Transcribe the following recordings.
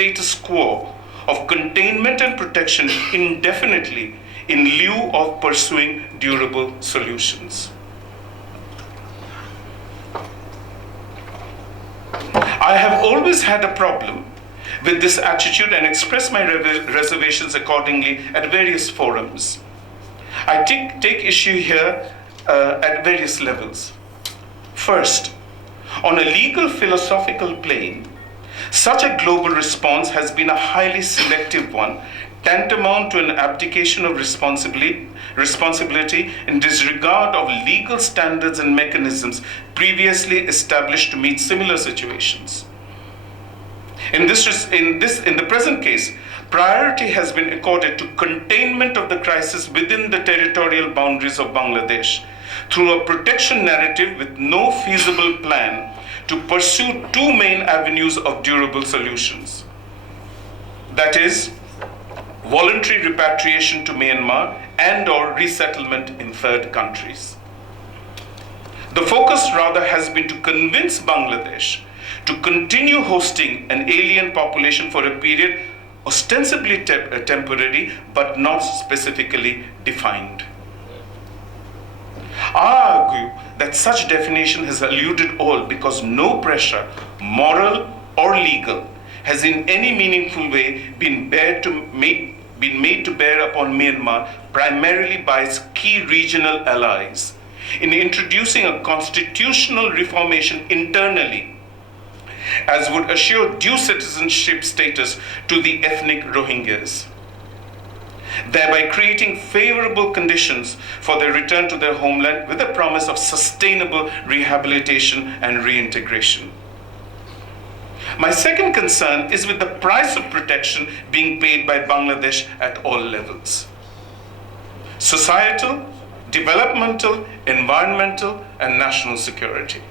status quo of containment and protection indefinitely in lieu of pursuing durable solutions. I have always had a problem with this attitude and express my reservations accordingly at various forums. I take issue here at various levels. First, on a legal philosophical plane, such a global response has been a highly selective one, tantamount to an abdication of responsibility in disregard of legal standards and mechanisms previously established to meet similar situations. In the present case, priority has been accorded to containment of the crisis within the territorial boundaries of Bangladesh through a protection narrative with no feasible plan to pursue two main avenues of durable solutions. That is, voluntary repatriation to Myanmar and/or resettlement in third countries. The focus rather has been to convince Bangladesh to continue hosting an alien population for a period ostensibly temporary but not specifically defined. I argue that such definition has eluded all because no pressure, moral or legal, has in any meaningful way been made to bear upon Myanmar, primarily by its key regional allies, in introducing a constitutional reformation internally, as would assure due citizenship status to the ethnic Rohingyas, thereby creating favorable conditions for their return to their homeland with a promise of sustainable rehabilitation and reintegration. My second concern is with the price of protection being paid by Bangladesh at all levels: societal, developmental, environmental, and national security.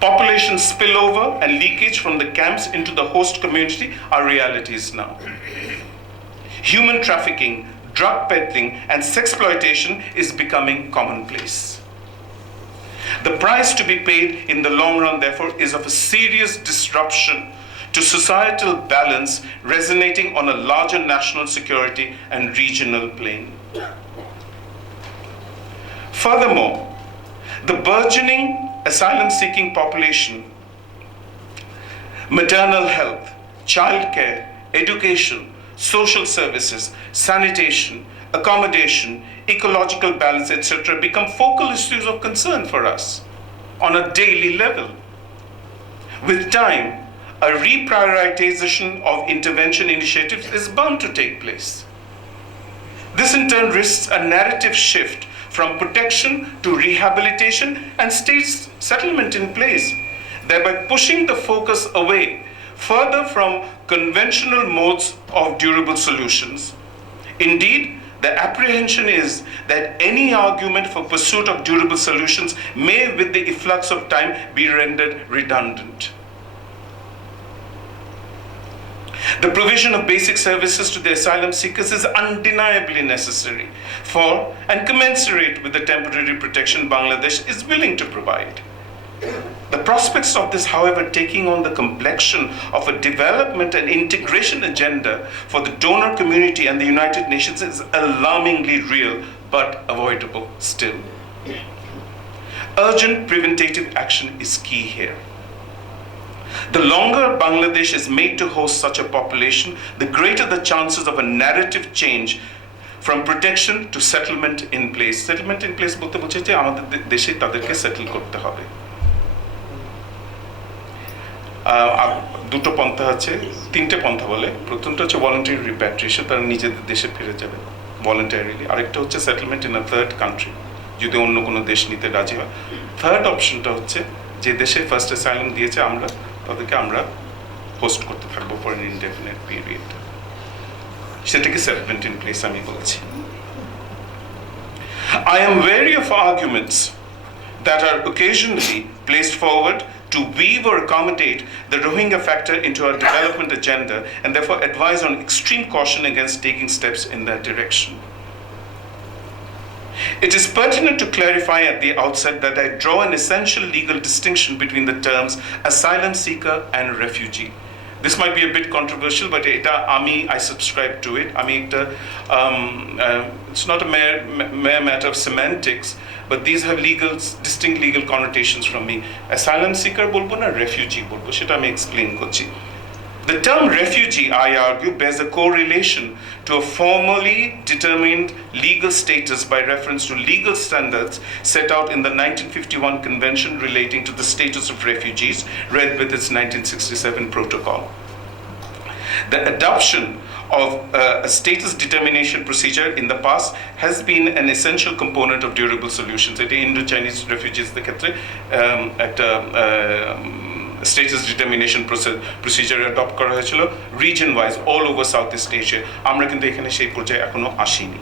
Population spillover and leakage from the camps into the host community are realities now. Human trafficking, drug peddling, and sexploitation is becoming commonplace. The price to be paid in the long run, therefore, is of a serious disruption to societal balance resonating on a larger national security and regional plane. Furthermore, the burgeoning asylum-seeking population, maternal health, childcare, education, social services, sanitation, accommodation, ecological balance, etc., become focal issues of concern for us on a daily level. With time, a reprioritization of intervention initiatives is bound to take place. This in turn risks a narrative shift from protection to rehabilitation and state settlement in place, thereby pushing the focus away further from conventional modes of durable solutions. Indeed, the apprehension is that any argument for pursuit of durable solutions may, with the efflux of time, be rendered redundant. The provision of basic services to the asylum seekers is undeniably necessary for and commensurate with the temporary protection Bangladesh is willing to provide. The prospects of this, however, taking on the complexion of a development and integration agenda for the donor community and the United Nations is alarmingly real but avoidable still. Urgent preventative action is key here. The longer Bangladesh is made to host such a population, the greater the chances of a narrative change from protection to settlement in place. Settlement in place বলতে বলছে যে আমাদের দেশে তাদেরকে settle করতে হবে। দুটো পন্থা আছে, তিনটে পন্থা বলে। প্রথমটা হচ্ছে ভলান্টারি রিপ্যাট্রিয়েশন, তারা নিজেদের দেশে ফিরে যাবে ভলান্টারিলি। আরেকটা হচ্ছে settlement in a third country, যদি অন্য কোনো দেশ নিতে রাজি হয়। থার্ড অপশনটা হচ্ছে যে দেশে ফার্স্ট অ্যাসাইলাম দিয়েছে তাদেরকে আমরা হোস্ট করতে থাকবো ফর অ্যান ইনডেফিনিট পিরিয়ড। সেটাকে সেটেলমেন্ট ইন প্লেস আমি বলছি। I am wary of arguments that are occasionally placed forward to weave or accommodate the Rohingya factor into our development agenda, and therefore advise on extreme caution against taking steps in that direction. It is pertinent to clarify at the outset that I draw an essential legal distinction between the terms asylum seeker and refugee. This might be a bit controversial, but I subscribe to it. It's not a mere matter of semantics, but these have distinct legal connotations from me. Asylum seeker bolbo na refugee bolbo, sheta ami explain korchi. The term refugee, I argue, bears a correlation to a formally determined legal status by reference to legal standards set out in the 1951 Convention relating to the status of refugees, read with its 1967 protocol. The adoption of a status determination procedure in the past has been an essential component of durable solutions. It Indo-Chinese refugees the ক্ষেত্রে একটা status determination procedure adopt করা হয়েছিল region wise all over Southeast Asia. আমরা কিন্তু এখানে সেই পর্যায়ে এখনো আসিনি.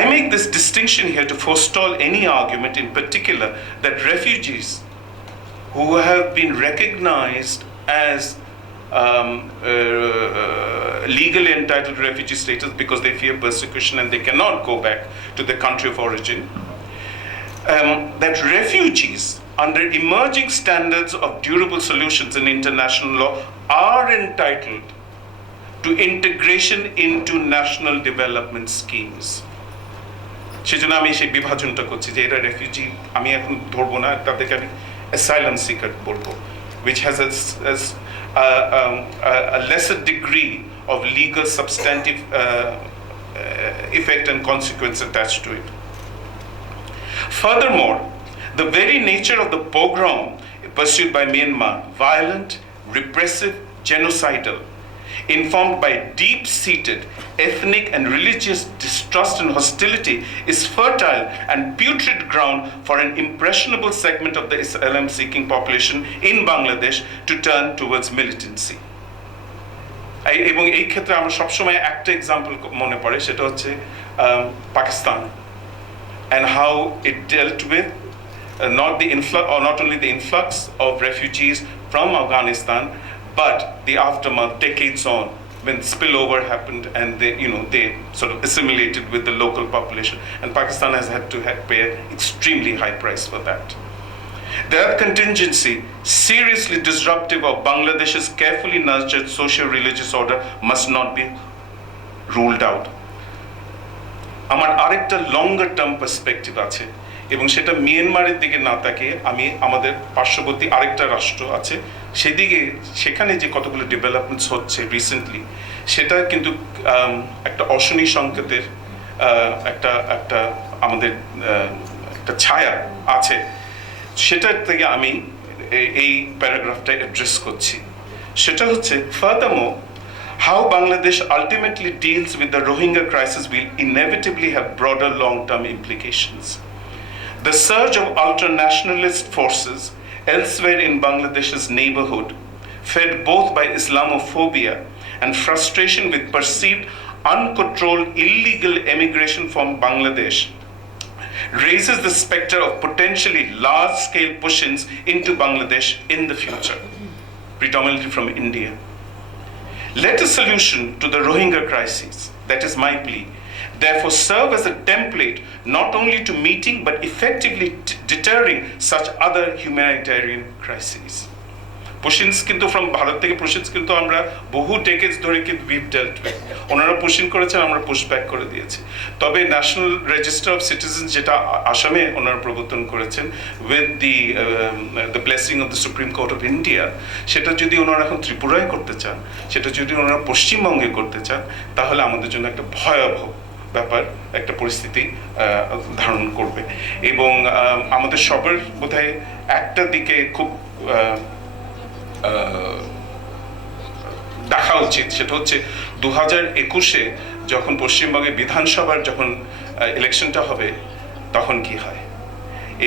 I make this distinction here to forestall any argument in particular that refugees who have been recognized as legally entitled refugee status because they fear persecution and they cannot go back to their country of origin, that refugees under emerging standards of durable solutions in international law are entitled to integration into national development schemes. সেজন্য আমি সেই বিভাজনটা করছি যে এরা refugee আমি এখন ধরবো না তাদেরকে আমি asylum seeker বলবো, which has a lesser degree of legal substantive effect and consequence attached to it. Furthermore, the very nature of the pogrom pursued by Myanmar, violent, repressive, genocidal, informed by deep-seated ethnic and religious distrust and hostility, is fertile and putrid ground for an impressionable segment of the asylum-seeking population in Bangladesh to turn towards militancy. এবং এই ক্ষেত্রে আমরা সবসময় একটা example মনে পড়ে, সেটা হচ্ছে Pakistan and how it dealt with not only the influx of refugees from Afghanistan, but the aftermath decades on when spillover happened and they sort of assimilated with the local population, and Pakistan has had to pay an extremely high price for that. Their contingency, seriously disruptive of Bangladesh's carefully nurtured socio-religious order, must not be ruled out. আমার আরেকটা লঙ্গার term perspective আছে, এবং সেটা মিয়ানমারের দিকে না তাকিয়ে আমি আমাদের পার্শ্ববর্তী আরেকটা রাষ্ট্র আছে সেখানে যে কতগুলো ডেভেলপমেন্টস হচ্ছে রিসেন্টলি, সেটা কিন্তু একটা অশনি সংকেতের একটা আমাদের একটা ছায়া আছে। সেটার থেকে আমি এই প্যারাগ্রাফটা অ্যাড্রেস করছি। সেটা হচ্ছে furthermore, how Bangladesh ultimately deals with the Rohingya crisis will inevitably have broader long-term implications. The surge of ultra-nationalist forces elsewhere in Bangladesh's neighborhood, fed both by Islamophobia and frustration with perceived uncontrolled illegal emigration from Bangladesh, raises the specter of potentially large-scale push-ins into Bangladesh in the future, predominantly from India. Let a solution to the Rohingya crisis, that is my plea, therefore serve as a template not only to meeting but effectively deterring such other humanitarian crises. Push-ins কিন্তু from Bharat থেকে push-ins কিন্তু আমরা বহু decades ধরে কিন্তু we've dealt with. ওনারা push-in করেছেন, আমরা push-back করে দিয়েছি। তবে ন্যাশনাল রেজিস্টার অফ সিটিজেন্স যেটা আসামে ওনারা প্রবর্তন করেছেন with the blessing of the Supreme Court of India, সেটা যদি ওনারা এখন ত্রিপুরায় করতে চান, সেটা যদি ওনারা পশ্চিমবঙ্গে করতে চান, তাহলে আমাদের জন্য একটা ভয়াবহ ব্যাপার, একটা পরিস্থিতি ধারণ করবে। এবং আমাদের সবার বোধহয় একটা দিকে খুব দেখা উচিত, সেটা হচ্ছে 2021-এ যখন পশ্চিমবঙ্গে বিধানসভার যখন ইলেকশনটা হবে তখন কি হয়,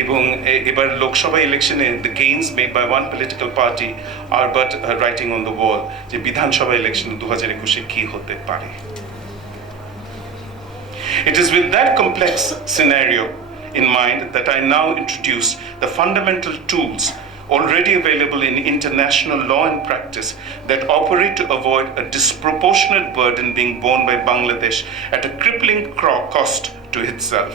এবং এবার লোকসভা ইলেকশনে the gains made by one political party are but writing on the wall, যে বিধানসভা ইলেকশনে 2021-এ কি হতে পারে। It is with that complex scenario in mind that I now introduce the fundamental tools already available in international law and practice that operate to avoid a disproportionate burden being borne by Bangladesh at a crippling cost to itself.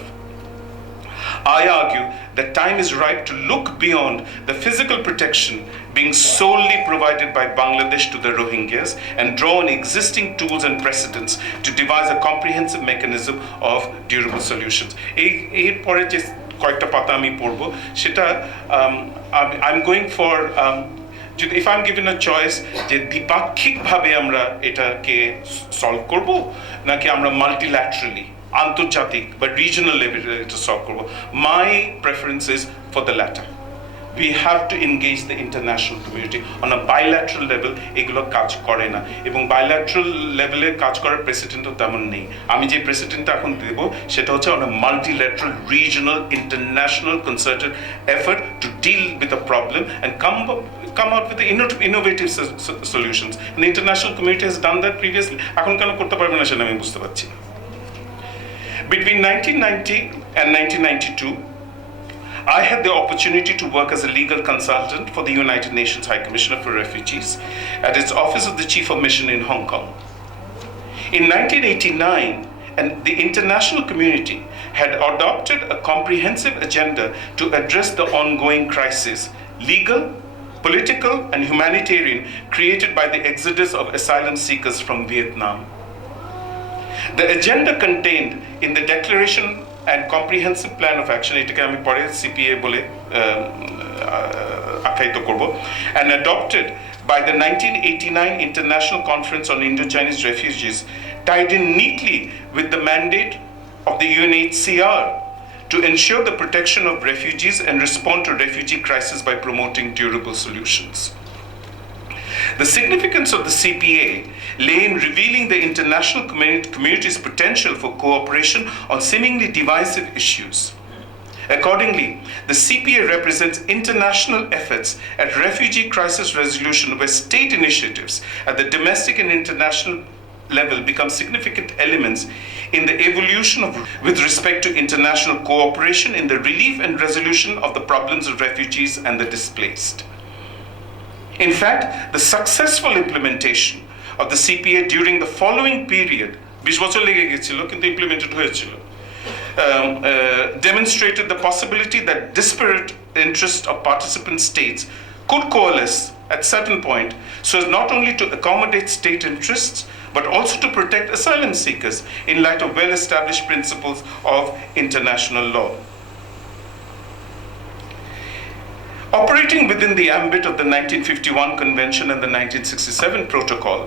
I argue that time is ripe to look beyond the physical protection being solely provided by Bangladesh to the Rohingyas and draw on existing tools and precedents to devise a comprehensive mechanism of durable solutions. এরপরে যে কয়েকটা পাতা আমি পড়বো সেটা I'm going for if I'm given a choice যে দ্বিপাক্ষিকভাবে আমরা এটাকে সলভ করব নাকি আমরা মাল্টিল্যাটারালি আন্তর্জাতিক বা রিজনাল লেভেলে এটা সলভ করব, my preference is for the latter. We have to engage the international community on a bilateral level. এগুলো কাজ করে না এবং bilateral level কাজ করার প্রেসিডেন্টও তেমন নেই। আমি যে প্রেসিডেন্টটা এখন দেব সেটা হচ্ছে on a multilateral, regional, international concerted effort to deal with the problem and come out with the innovative solutions. And the international community has done that previously. এখন কেন করতে পারবে না সেটা আমি বুঝতে পারছি। Between 1990 and 1992, I had the opportunity to work as a legal consultant for the United Nations High Commissioner for Refugees at its Office of the Chief of Mission in Hong Kong. In 1989, and the international community had adopted a comprehensive agenda to address the ongoing crisis, legal, political, and humanitarian, created by the exodus of asylum seekers from Vietnam. The agenda contained in the Declaration and Comprehensive Plan of Action, এটাকে আমি পরে CPA বলে আখ্যায়িত করব, and adopted by the 1989 International Conference on Indo-Chinese Refugees, tied in neatly with the mandate of the UNHCR to ensure the protection of refugees and respond to refugee crisis by promoting durable solutions. The significance of the CPA lay in revealing the international community's potential for cooperation on seemingly divisive issues. Accordingly, the CPA represents international efforts at refugee crisis resolution where state initiatives at the domestic and international level become significant elements in the evolution with respect to international cooperation in the relief and resolution of the problems of refugees and the displaced. In fact, the successful implementation of the CPA during the following period, 20 বছর লেগে গেছিল কিন্তু implemented হয়েছিল, demonstrated the possibility that disparate interests of participant states could coalesce at certain point so as not only to accommodate state interests but also to protect asylum seekers in light of well-established principles of international law. Operating within the ambit of the 1951 Convention and the 1967 Protocol,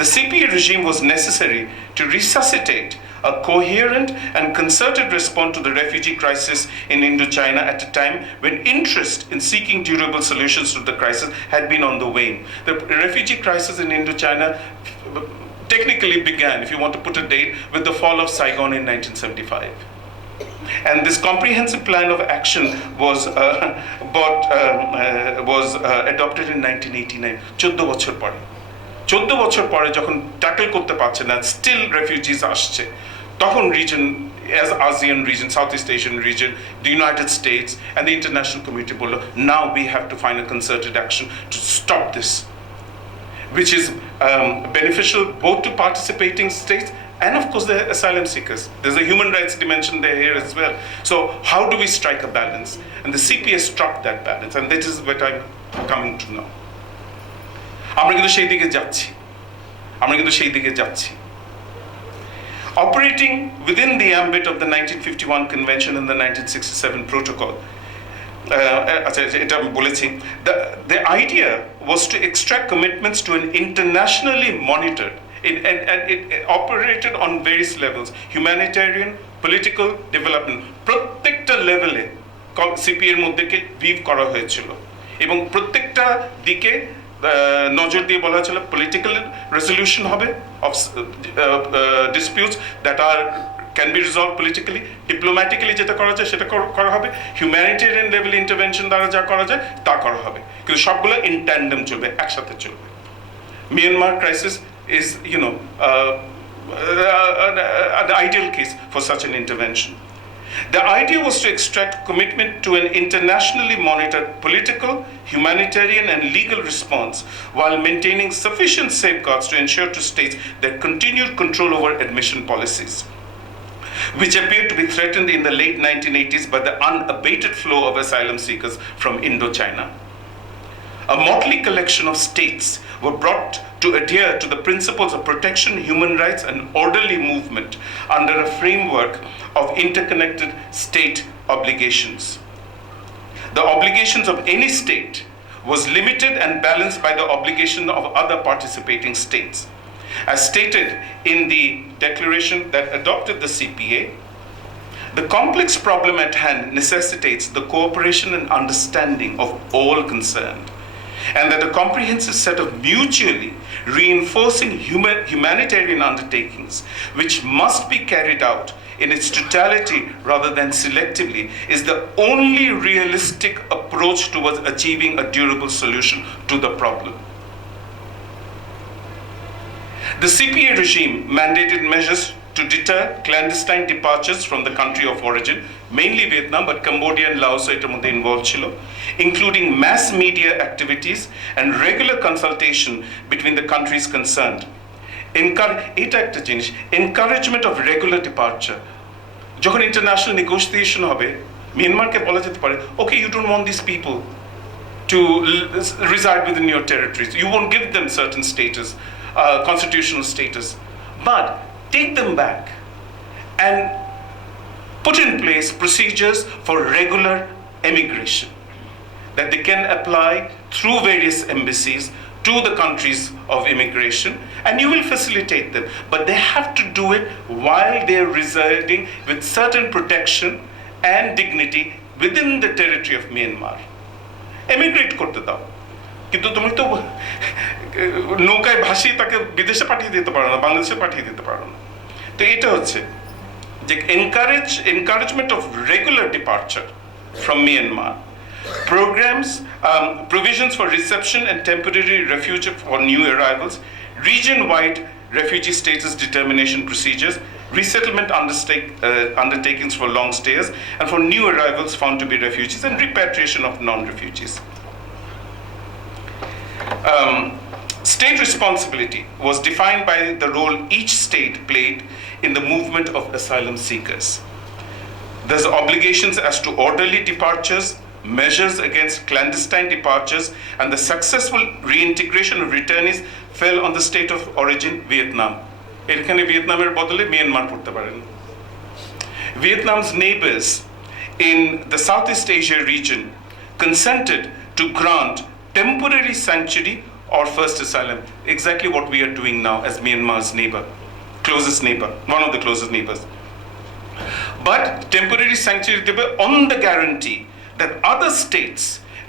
the CPA regime was necessary to resuscitate a coherent and concerted response to the refugee crisis in Indochina at a time when interest in seeking durable solutions to the crisis had been on the wane. The refugee crisis in Indochina technically began, if you want to put a date, with the fall of Saigon in 1975. And this comprehensive plan of action was adopted in 1989. 14 বছর পরে 14 বছর পরে যখন tackle করতে পারছে না, still refugees আসছে, তখন region as ASEAN region, Southeast Asian region, the United States and the international community বলল, now we have to find a concerted action to stop this, which is beneficial both to participating states and of course the asylum seekers. There's a human rights dimension there here as well. So how do we strike a balance? And the CPA struck that balance, and this is what I'm coming to now. আমরা কিন্তু সেই দিকে যাচ্ছি. Operating within the ambit of the 1951 Convention and the 1967 Protocol, the idea was to extract commitments to an internationally monitored, and it operated on various levels: humanitarian, political, development. প্রত্যেকটা লেভেলে সিপিএর মধ্যে Viv করা হয়েছিল এবং প্রত্যেকটা দিকে নজর দিয়ে বলা হয়েছিল পলিটিক্যাল রেজলিউশন হবে of disputes that are can be resolved politically, diplomatically যেটা করা যায় সেটা করা হবে, humanitarian level intervention দ্বারা যা করা যায় তা করা হবে, কিন্তু সবগুলো in tandem চলবে, একসাথে চলবে. Myanmar crisis is, an ideal case for such an intervention. The idea was to extract commitment to an internationally monitored political, humanitarian, and legal response while maintaining sufficient safeguards to ensure to states their continued control over admission policies. which appeared to be threatened in the late 1980s by the unabated flow of asylum seekers from Indochina. A motley collection of states were brought to adhere to the principles of protection, human rights, and orderly movement under a framework of interconnected state obligations. The obligations of any state was limited and balanced by the obligation of other participating states. As stated in the declaration that adopted the CPA, the complex problem at hand necessitates the cooperation and understanding of all concerned, and that a comprehensive set of mutually reinforcing humanitarian undertakings, which must be carried out in its totality rather than selectively, is the only realistic approach towards achieving a durable solution to the problem. The CPA regime mandated measures to deter clandestine departures from the country of origin, mainly Vietnam, but Cambodia and Laos are involved, including mass media activities and regular consultation between the countries concerned. Encouragement of regular departure. When international negotiation hobe, Myanmar ke bola jete pare, okay, you don't want these people to reside within your territories. You won't give them certain status, constitutional status, but take them back and put in place procedures for regular emigration that they can apply through various embassies to the countries of immigration, and you will facilitate them. But they have to do it while they are residing with certain protection and dignity within the territory of Myanmar. Emigrate korte dao. কিন্তু তুমি তো নৌকায় ভাসিয়ে তাকে বিদেশে পাঠিয়ে দিতে পারো না, বাংলাদেশে পাঠিয়ে দিতে পারো না। তো এটা হচ্ছে যে encouragement of regular departure from Myanmar, programs, provisions for reception and temporary refuge for new arrivals, region-wide refugee status determination procedures, resettlement undertakings for long stayers, and for new arrivals found to be refugees, and repatriation of non-refugees. State responsibility was defined by the role each state played in the movement of asylum seekers. There's obligations as to orderly departures, measures against clandestine departures, and the successful reintegration of returnees fell on the state of origin, Vietnam. এখানে ভিয়েতনামের বদলে Myanmar পড়তে পারেন। Vietnam's neighbors in the Southeast Asia region consented to grant temporary sanctuary or first asylum, exactly what we are doing now as Myanmar's neighbor, closest neighbor, one of the closest neighbors. But temporary sanctuary on the guarantee that other states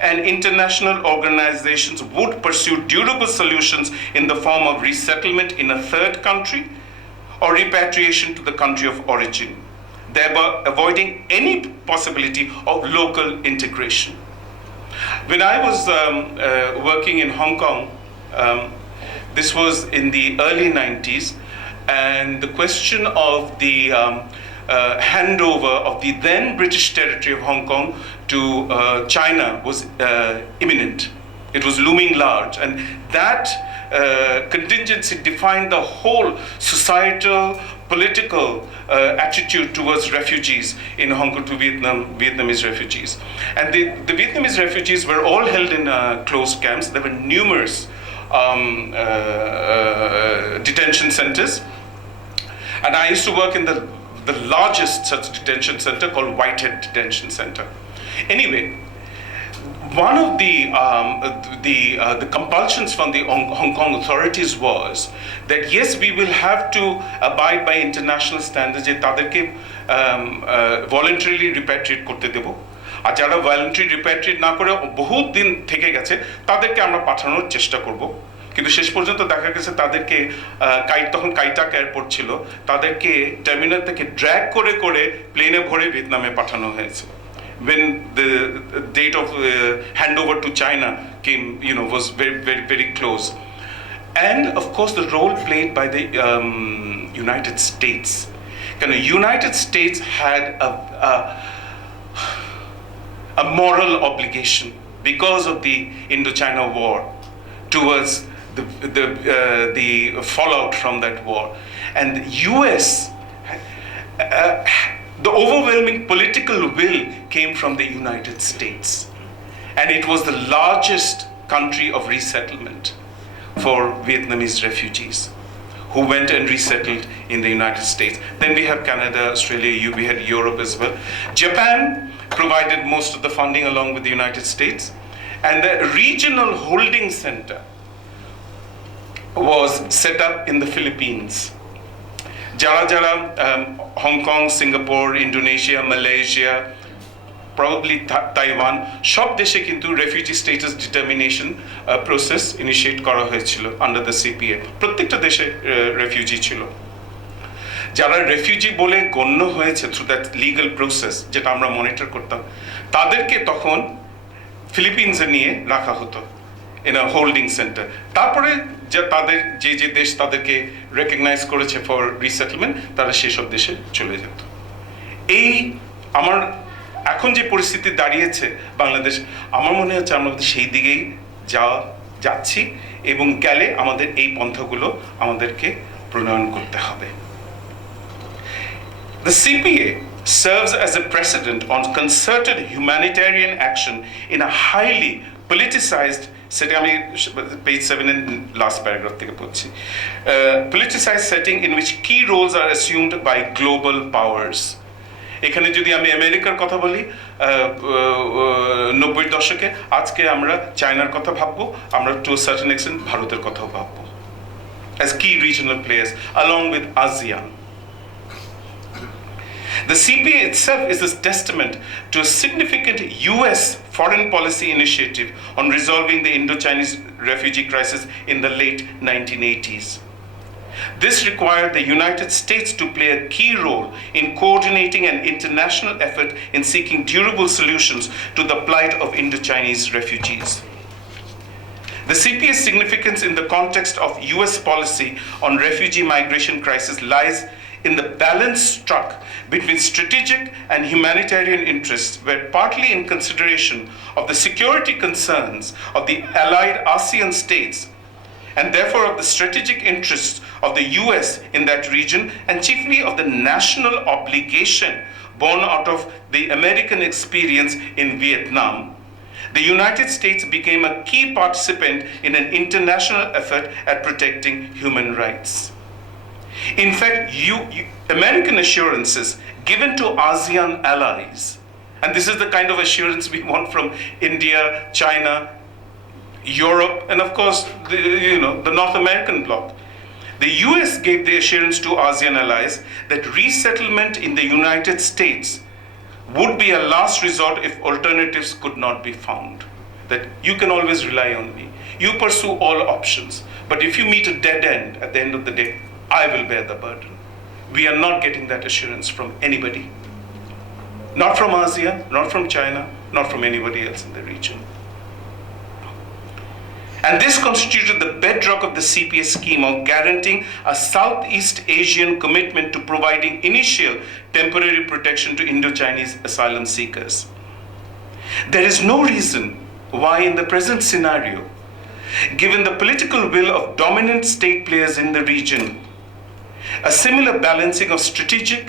and international organizations would pursue durable solutions in the form of resettlement in a third country or repatriation to the country of origin, thereby avoiding any possibility of local integration. When I was working in Hong Kong, this was in the early 90s, and the question of the handover of the then British territory of Hong Kong to China was imminent. It was looming large, and that contingency defined the whole societal, political attitude towards refugees in Hong Kong to Vietnamese refugees. And the Vietnamese refugees were all held in closed camps. There were numerous detention centers. And I used to work in the largest such detention center called Whitehead Detention Center. Anyway, one of the compulsions from the Hong Kong authorities was that yes, we will have to abide by international standards, যে তাদেরকে voluntarily repatriate করতে দেব, আর যারা voluntarily repatriate না করে বহুত দিন থেকে গেছে তাদেরকে আমরা পাঠানোর চেষ্টা করব। কিন্তু শেষ পর্যন্ত দেখা গেছে তাদেরকে তখন কাইটাক এয়ারপোর্ট ছিল, তাদেরকে টার্মিনাল থেকে ড্র্যাগ করে করে প্লেনে ভরে ভিয়েতনামে পাঠানো হয়েছে। When the date of handover to China came, was very, very, very close. And of course, the role played by the United States. The United States had a moral obligation because of the Indochina War towards the fallout from that war. And the US the overwhelming political will came from the United States. And it was the largest country of resettlement for Vietnamese refugees who went and resettled in the United States. Then we have Canada, Australia, we had Europe as well. Japan provided most of the funding along with the United States. And the regional holding center was set up in the Philippines. Hong Kong, Singapore, Indonesia, Malaysia, probably Taiwan, সব দেশে কিন্তু refugee status determination process initiate করা হয়েছিল under the CPA. প্রত্যেকটা দেশে refugee ছিল। যারা refugee বলে গণ্য হয়েছে through that legal process যেটা আমরা মনিটর করতাম, তাদেরকে তখন ফিলিপিন্সে নিয়ে রাখা হতো in a holding center. তারপরে যে দেশ তাদেরকে রেকগনাইজ করেছে ফর রিসেটলমেন্ট, তারা সেসব দেশে চলে যেত। এই আমার এখন যে পরিস্থিতি দাঁড়িয়েছে বাংলাদেশ, আমার মনে হচ্ছে আমরা সেই দিকেই যাচ্ছি এবং গেলে আমাদের এই পন্থাগুলো আমাদেরকে প্রণয়ন করতে হবে। The CPA serves as a precedent on concerted humanitarian action in a highly politicized setting. আমি page 7 in last paragraph থেকে পড়ছি। Politicized setting in which key roles are assumed by global powers. এখানে যদি আমি আমেরিকার কথা বলি 90 দশকে, আজকে আমরা চায়নার কথা ভাববো, আমরা to a certain extent ভারতের কথাও ভাববো as key regional players along with ASEAN. The CPA itself is a testament to a significant US foreign policy initiative on resolving the Indo-Chinese refugee crisis in the late 1980s. This required the United States to play a key role in coordinating an international effort in seeking durable solutions to the plight of Indo-Chinese refugees. The CPA's significance in the context of US policy on refugee migration crisis lies in the balance struck between strategic and humanitarian interests, where partly in consideration of the security concerns of the allied ASEAN states, and therefore of the strategic interests of the US in that region, and chiefly of the national obligation born out of the American experience in Vietnam, the United States became a key participant in an international effort at protecting human rights. In fact, American assurances given to ASEAN allies, and this is the kind of assurance we want from India, China, Europe, and of course, the North American bloc. The US gave the assurance to ASEAN allies that resettlement in the United States would be a last resort if alternatives could not be found. That you can always rely on me. You pursue all options, but if you meet a dead end at the end of the day, I will bear the burden. We are not getting that assurance from anybody. Not from ASEAN, not from China, not from anybody else in the region. And this constituted the bedrock of the CPA scheme of guaranteeing a Southeast Asian commitment to providing initial temporary protection to Indo-Chinese asylum seekers. There is no reason why in the present scenario, given the political will of dominant state players in the region, a similar balancing of strategic,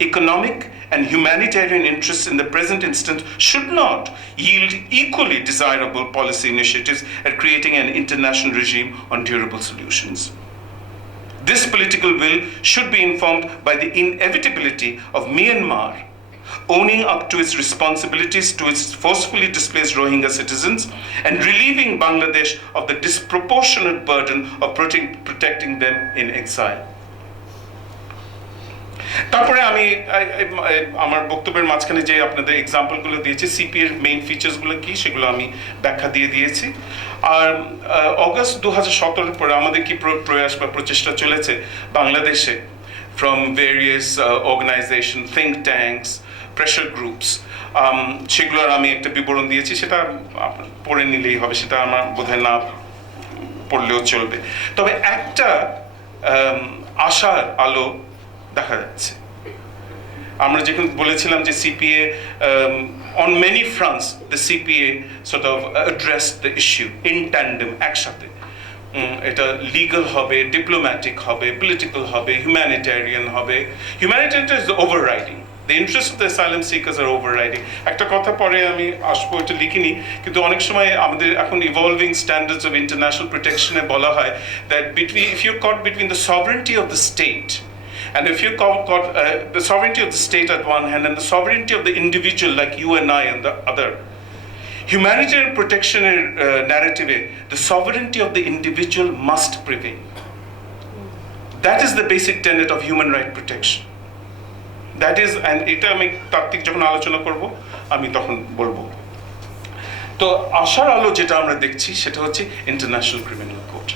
economic, and humanitarian interests in the present instance should not yield equally desirable policy initiatives at creating an international regime on durable solutions. This political will should be informed by the inevitability of Myanmar owning up to its responsibilities to its forcefully displaced Rohingya citizens and relieving Bangladesh of the disproportionate burden of protecting them in exile. তারপরে আমি আমার বক্তব্যের মাঝখানে যে আপনাদের এক্সাম্পলগুলো দিয়েছি, CP এর main ফিচার্সগুলো কি সেগুলো আমি ব্যাখ্যা দিয়ে দিয়েছি। আর অগস্ট 2017 পরে আমাদের কি প্রয়াস বা প্রচেষ্টা চলেছে বাংলাদেশে from various organization, think tanks, pressure groups, সেগুলোর আমি একটা বিবরণ দিয়েছি, সেটা পড়ে নিলেই হবে, সেটা আমার বোধহয় না পড়লেও চলবে। তবে একটা আশার আলো দেখা যাচ্ছে। আমরা যখন বলেছিলাম যে CPA on many fronts the CPA sort of addressed the issue in tandem, একসাথে। এটা লিগাল হবে, ডিপ্লোম্যাটিক হবে, পলিটিক্যাল হবে, হিউম্যানিটেরিয়ান হবে। Humanitarian is the overriding, the interest of the asylum seekers are overriding. একটা কথা পরে আমি আসবো, এটা লিখিনি, কিন্তু অনেক সময় আমাদের এখন ইভলভিং স্ট্যান্ডার্ডস অফ ইন্টারন্যাশনাল প্রোটেকশনে বলা হয় that between, if you caught between the sovereignty of the state and if you caught the sovereignty of the state at one hand and the sovereignty of the individual like you and I on the other, humanitarian protection narrative, the sovereignty of the individual must prevail. That is the basic tenet of human right protection. That is, and এটা আমি তাত্ত্বিক যখন আলোচনা করব আমি তখন বলবো। তো আশার আলো যেটা আমরা দেখছি সেটা হচ্ছে ইন্টারন্যাশনাল ক্রিমিনাল কোর্ট,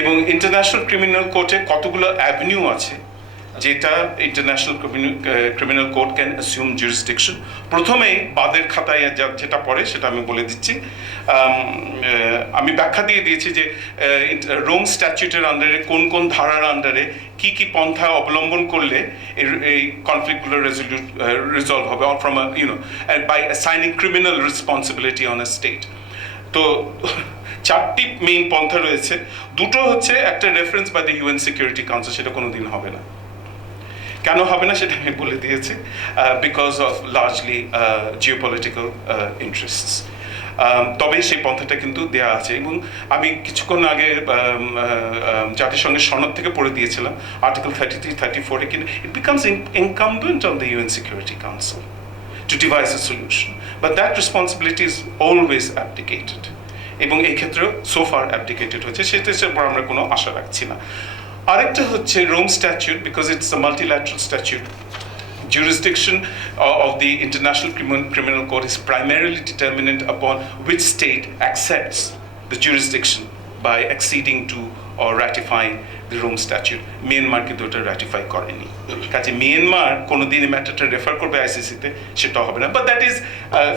এবং ইন্টারন্যাশনাল ক্রিমিনাল কোর্টে কতগুলো অ্যাভিনিউ আছে যেটা international criminal court can assume jurisdiction. প্রথমেই বাদের খাতায় যেটা পড়ে সেটা আমি বলে দিচ্ছি। আমি ব্যাখ্যা দিয়ে দিয়েছি যে রোম স্ট্যাচুটের আন্ডারে কোন কোন ধারার আন্ডারে কি কি পন্থা অবলম্বন করলে এই কনফ্লিক্টগুলো রিজলভ হবে from by assigning criminal responsibility on a state. তো চারটি মেইন পন্থা রয়েছে। দুটো হচ্ছে একটা reference by the UN Security Council, সেটা কোনোদিন হবে না। কেন হবে না সেটা আমি বলে দিয়েছি, বিকজ অফ লার্জলি জিওপলিটিক্যাল ইন্টারেস্টস। তবে সেই পন্থাটা কিন্তু দেয়া আছে, এবং আমি কিছুক্ষণ আগে জাতিসংঘের সনদ থেকে পড়ে দিয়েছিলাম আর্টিকেল 33, 34-এ কিন্তু it becomes incumbent on the UN Security council to devise a solution, but that responsibility is always abdicated, এবং এই ক্ষেত্রে সো ফার অ্যাবডিকেটেড হচ্ছে, সেটার উপর আমরা কোনো আশা রাখছি না। আরেকটা হচ্ছে Rome statute, because it's a multilateral statute, jurisdiction of the International Criminal Court is primarily determinant upon which state accepts the jurisdiction by acceding to or ratifying the Rome Statute. Myanmar কিন্তু ওটা ratify করেনি, কাজে Myanmar কোনোদিন এই ম্যাটারটা refer করবে আইসিসিতে সেটা হবে না, but that is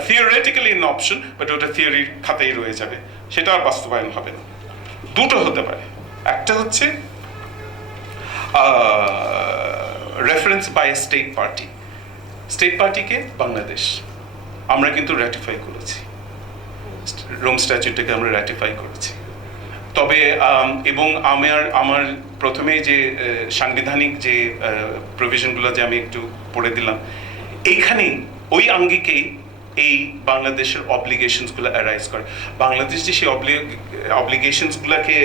theoretically N option, but ওটা থিওরির খাতায় রয়ে যাবে, সেটা আর বাস্তবায়ন হবে না। দুটো হতে পারে, একটা হচ্ছে reference by a state party. State পার্টিকে বাংলাদেশ, আমরা কিন্তু র্যাটিফাই করেছি, রোম স্ট্যাচুটটাকে আমরা র্যাটিফাই করেছি। তবে এবং আমার প্রথমে যে সাংবিধানিক যে প্রভিশনগুলো যে আমি একটু পড়ে দিলাম, এইখানেই ওই আঙ্গিকেই এই বাংলাদেশের অব্লিগেশনসগুলো অ্যারাইজ করে। বাংলাদেশ যে সেই অব্লিগেশনসগুলোকে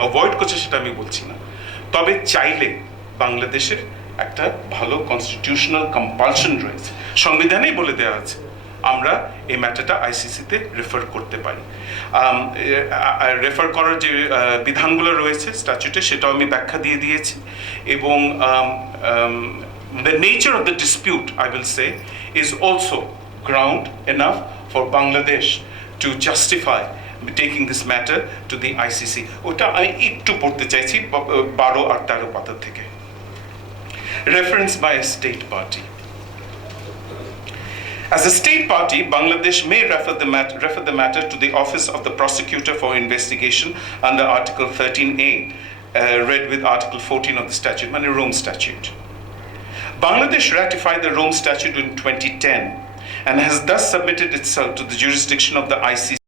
অ্যাভয়েড করছে সেটা আমি বলছি না, তবে চাইলে বাংলাদেশের একটা ভালো কনস্টিটিউশনাল কম্পালশন রয়েছে, সংবিধানেই বলে দেওয়া আছে আমরা এই ম্যাটারটা আইসিসিতে রেফার করতে পারি। রেফার করার যে বিধানগুলো রয়েছে স্ট্যাচুটে সেটাও আমি ব্যাখ্যা দিয়ে দিয়েছি, এবং the nature of the dispute, I will say, is also ground enough for Bangladesh to justify taking this matter to the ICC. ওটা আমি একটু পড়তে চাইছি 12 আর 13 পাতা থেকে। Reference by a state party. As a state party, Bangladesh may refer the matter to the Office of the Prosecutor for Investigation under Article 13A, read with Article 14 of the statute, মানে Rome Statute. Bangladesh ratified the Rome Statute in 2010 and has thus submitted itself to the jurisdiction of the ICC